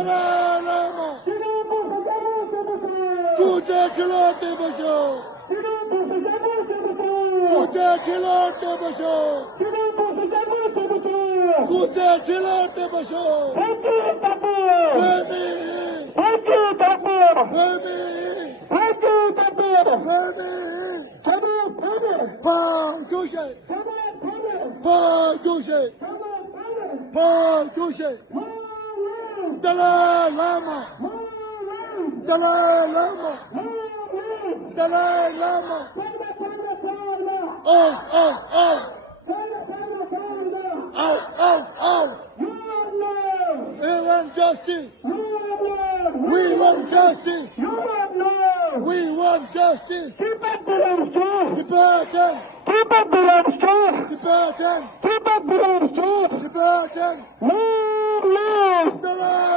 Dalai Lama. Kude khilate basho. Kude khilate basho. Kude khilate basho. Baby. Dalai Lama. Dalai Lama. Dalai Lama. Oh. We want justice. We want justice. We want justice. Tibet belongs to. Tibetan. Tibet belongs to. Tibetan. Tibet belongs to. Tibetan. Long live Dalai